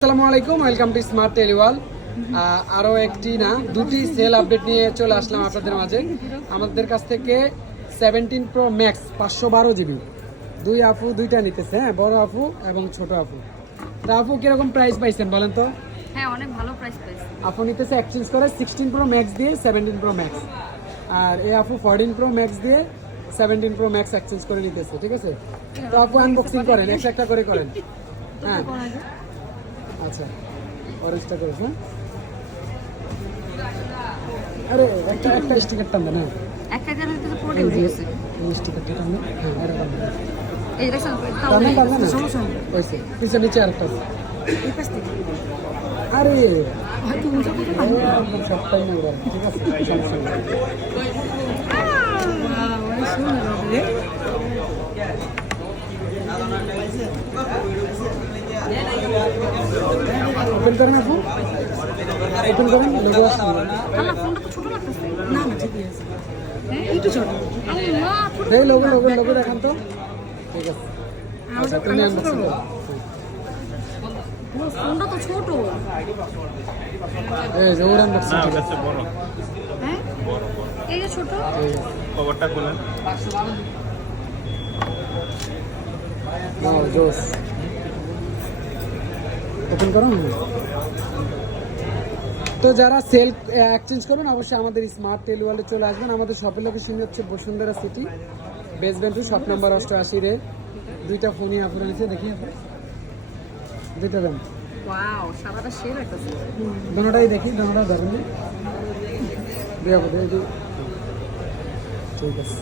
আসসালামু আলাইকুম welcome to smart টেলিওয়াল আরও একটি না দুটি সেল আপডেট নিয়ে চলে আসলাম আপনাদের মাঝে। আমাদের কাছ থেকে সেভেন্টিন প্রো ম্যাক্স পাঁচশো বারো জিবি দুই আপু দুইটা নিতেছে হ্যাঁ বড় আপু এবং ছোট আপু। তা আপু কীরকম প্রাইস পাইছেন বলেন তো? হ্যাঁ অনেক ভালো প্রাইস পাইছি। আপু নিতেছে এক্সচেঞ্জ করে সিক্সটিন প্রো ম্যাক্স দিয়ে সেভেন্টিন প্রো ম্যাক্স আর এই আপু ফোরটিন প্রো ম্যাক্স দিয়ে সেভেন্টিন প্রো ম্যাক্স এক্সচেঞ্জ করে নিতেছে ঠিক আছে? তো আপু আনবক্সিং করেন একটা একটা করে করেন। হ্যাঁ। আচ্ছা অরেঞ্জটা করে হ্যাঁ আরে একটা একটা স্টিকার টানবে না? একটা উঠে গেছে। এই স্টিকারটা হ্যাঁ এই না? সমস্যা নেই। ওইসে পিছনে নিচে আরেকটা আছে। এই পাশ থেকে। আরে! হয়তো উল্টো। সবটাই না ঠিক আছে সমস্যা নেই Wow, অনেক সুন্দর হবে। ওপেন করেন আপু ওপেন করেন লোগো ফোনটা তো ছোট লাগতেছে। না, না, ঠিকই আছে। হ্যাঁ, একটু ছোট। এই লোগো না, লোগো লোগো দেখান তো। ঠিক আছে। আচ্ছা তুমি আনবক্সিং ছোট। করো ফোনটা তো ছোট। এই যে ওর আনবক্সিং না ওটা বড়। হ্যাঁ? এই যে ছোট। কভারটা খুলেন। জোস ওপেন করো না তো যারা সেল এক্সচেঞ্জ করবেন অবশ্যই আমাদের স্মার্ট টেলিওয়ালে চলে আসবেন। আমাদের শপের লোকেশন হচ্ছে Bashundhara city basement two shop number অষ্টআশি রে। দুইটা ফোনই আপনারা নিচে দেখি দুইটা দেন। দোনোটাই দেখি দোনোটা ধরেন ঠিক আছে।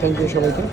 থ্যাংক ইউ সবাইকে।